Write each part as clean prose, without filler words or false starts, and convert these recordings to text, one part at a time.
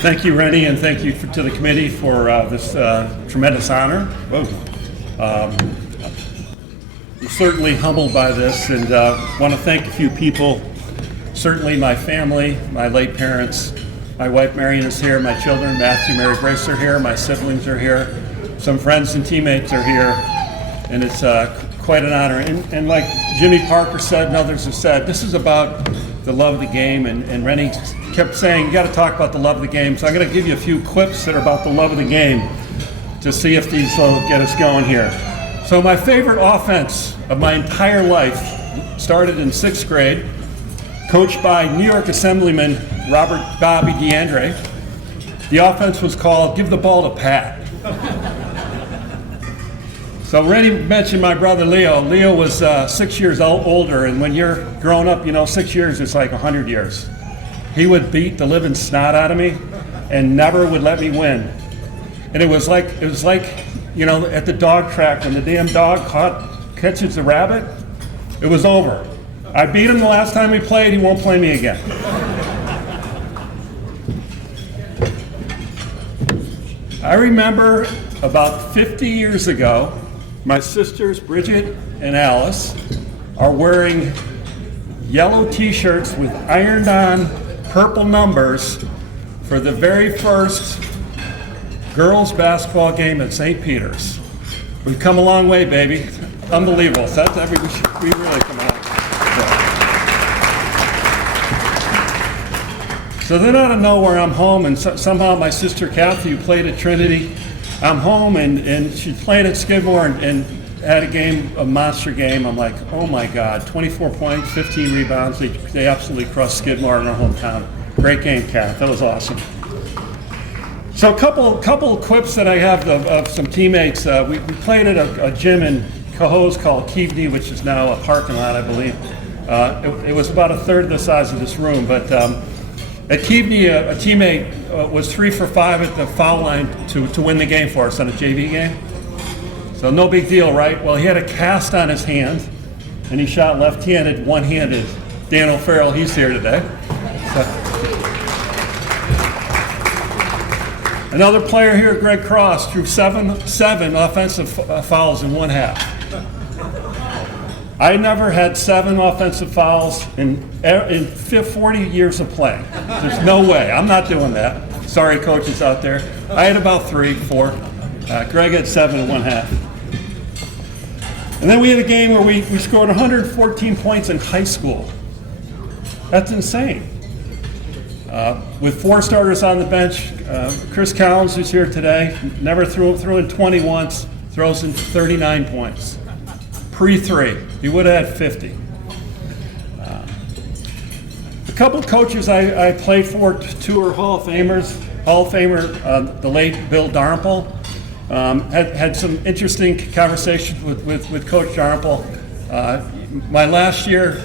Thank you, Rennie, and thank you to the committee for this tremendous honor. I'm certainly humbled by this, and want to thank a few people. Certainly my family, my late parents. My wife Marion is here, my children Matthew, Mary Grace are here, my siblings are here, some friends and teammates are here, and it's quite an honor. And like Jimmy Parker said and others have said, this is about the love of the game, and Rennie kept saying, you got to talk about the love of the game, so I'm going to give you a few quips that are about the love of the game to see if these will get us going here. So my favorite offense of my entire life started in 6th grade, coached by New York Assemblyman Robert Bobby DeAndre. The offense was called Give the Ball to Pat. So Rennie mentioned my brother Leo. Leo was 6 years older, and when you're growing up, 6 years is like 100 years. He would beat the living snot out of me and never would let me win. And it was like, at the dog track when the damn dog catches the rabbit, it was over. I beat him the last time we played, he won't play me again. I remember about 50 years ago, my sisters Bridget and Alice are wearing yellow t-shirts with ironed on purple numbers for the very first girls basketball game at St. Peter's. We've come a long way, baby. Unbelievable. So we really come out. So then out of nowhere, I'm home, and somehow my sister Kathy, who played at Trinity, I'm home, and she's playing at Skidmore and had a monster game. I'm like, oh my God, 24 points, 15 rebounds. They absolutely crushed Skidmore in our hometown. Great game, Kath. That was awesome. So a couple quips that I have of some teammates. We played at a gym in Cohoes called Keaveney, which is now a parking lot, I believe. It was about a third the size of this room, but at Keaveney, a teammate was 3 for 5 at the foul line to win the game for us on a JV game. So no big deal, right? Well, he had a cast on his hand, and he shot left-handed, one-handed. Dan O'Farrell, he's here today. So. Another player here, Greg Cross, drew seven offensive fouls in one half. I never had 7 offensive fouls in 40 years of playing. There's no way. I'm not doing that. Sorry, coaches out there. I had about 3, 4. Greg had 7 in one half. And then we had a game where we scored 114 points in high school. That's insane. With 4 starters on the bench, Chris Collins, who's here today, never threw in 20 once, throws in 39 points. Pre-3, he would have had 50. A couple coaches I played for, 2 are Hall of Famers. Hall of Famer, the late Bill Darnapole, had some interesting conversations with Coach Darnapole. My last year,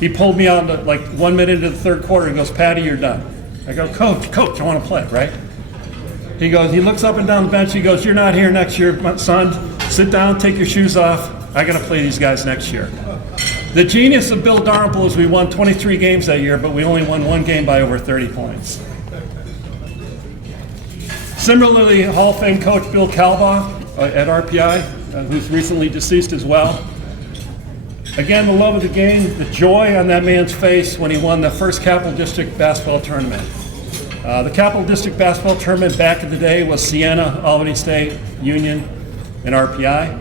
he pulled me out like 1 minute into the third quarter. He goes, "Patty, you're done." I go, Coach, I want to play, right? He looks up and down the bench. He goes, "You're not here next year, my son. Sit down, take your shoes off. I got to play these guys next year." The genius of Bill Darnapole is we won 23 games that year, but we only won 1 game by over 30 points. Similarly, Hall of Fame coach Bill Calva at RPI, who's recently deceased as well. Again, the love of the game, the joy on that man's face when he won the first Capital District basketball tournament. The Capital District basketball tournament back in the day was Siena, Albany State, Union, and RPI.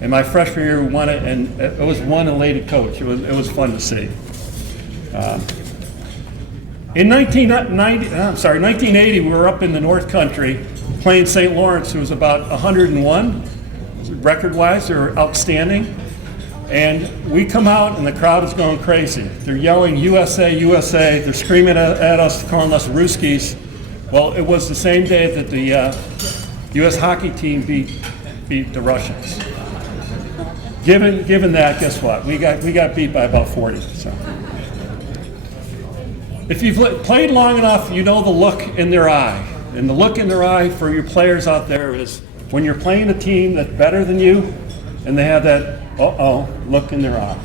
And my freshman year, we won it, and it was one elated coach. It was fun to see. In 1980, we were up in the North Country playing St. Lawrence, who was about 101 record-wise. They were outstanding. And we come out, and the crowd is going crazy. They're yelling, "USA, USA." They're screaming at us, calling us Ruskies. Well, it was the same day that the U.S. hockey team beat the Russians. Given that, guess what? We got beat by about 40. So. If you've played long enough, you know the look in their eye. And the look in their eye for your players out there is when you're playing a team that's better than you, and they have that look in their eye.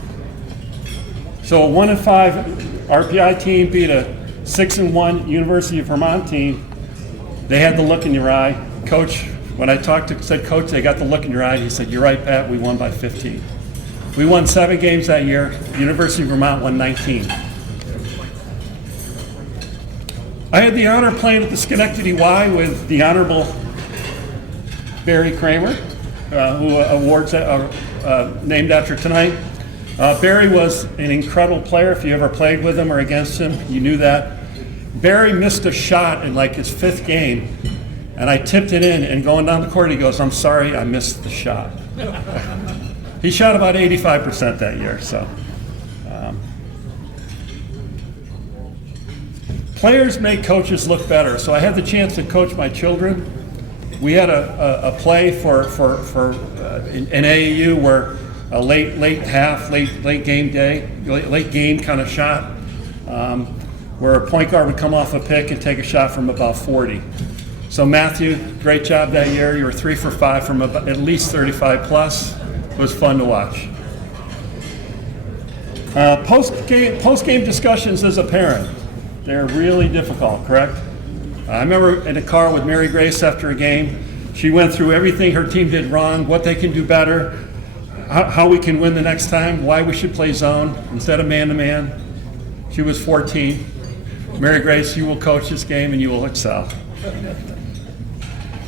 So a 1-5 RPI team beat a 6-1 University of Vermont team, they had the look in your eye. Coach, when I said, Coach, they got the look in your eye, he said, you're right, Pat, we won by 15. We won 7 games that year. University of Vermont won 19. I had the honor of playing at the Schenectady Y with the Honorable Barry Kramer, who awards named after tonight. Barry was an incredible player. If you ever played with him or against him, you knew that. Barry missed a shot in like his 5th game, and I tipped it in, and going down the court, he goes, I'm sorry, I missed the shot. He shot about 85% that year, so. Players make coaches look better. So I had the chance to coach my children. We had a play for in AAU where a late game kind of shot, where a point guard would come off a pick and take a shot from about 40. So Matthew, great job that year. You were 3 for 5 from about, at least 35 plus. It was fun to watch. Post-game discussions as a parent. They're really difficult, correct? I remember in a car with Mary Grace after a game. She went through everything her team did wrong, what they can do better, how we can win the next time, why we should play zone instead of man-to-man. She was 14. Mary Grace, you will coach this game and you will excel.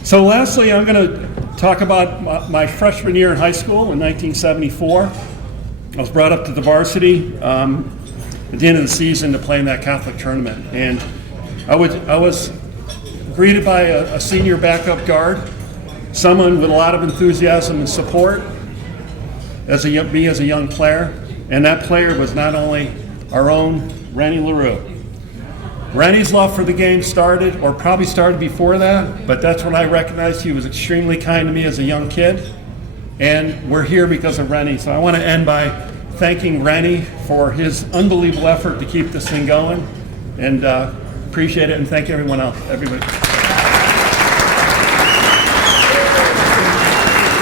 So lastly, I'm going to talk about my freshman year in high school in 1974. I was brought up to the varsity at the end of the season to play in that Catholic tournament. And I was greeted by a senior backup guard, someone with a lot of enthusiasm and support me as a young player. And that player was not only our own Rennie LaRue. Rennie's love for the game started, or probably started before that, but that's when I recognized he was extremely kind to me as a young kid. And we're here because of Rennie. So I want to end by thanking Rennie for his unbelievable effort to keep this thing going, and appreciate it, and thank everyone else, everybody.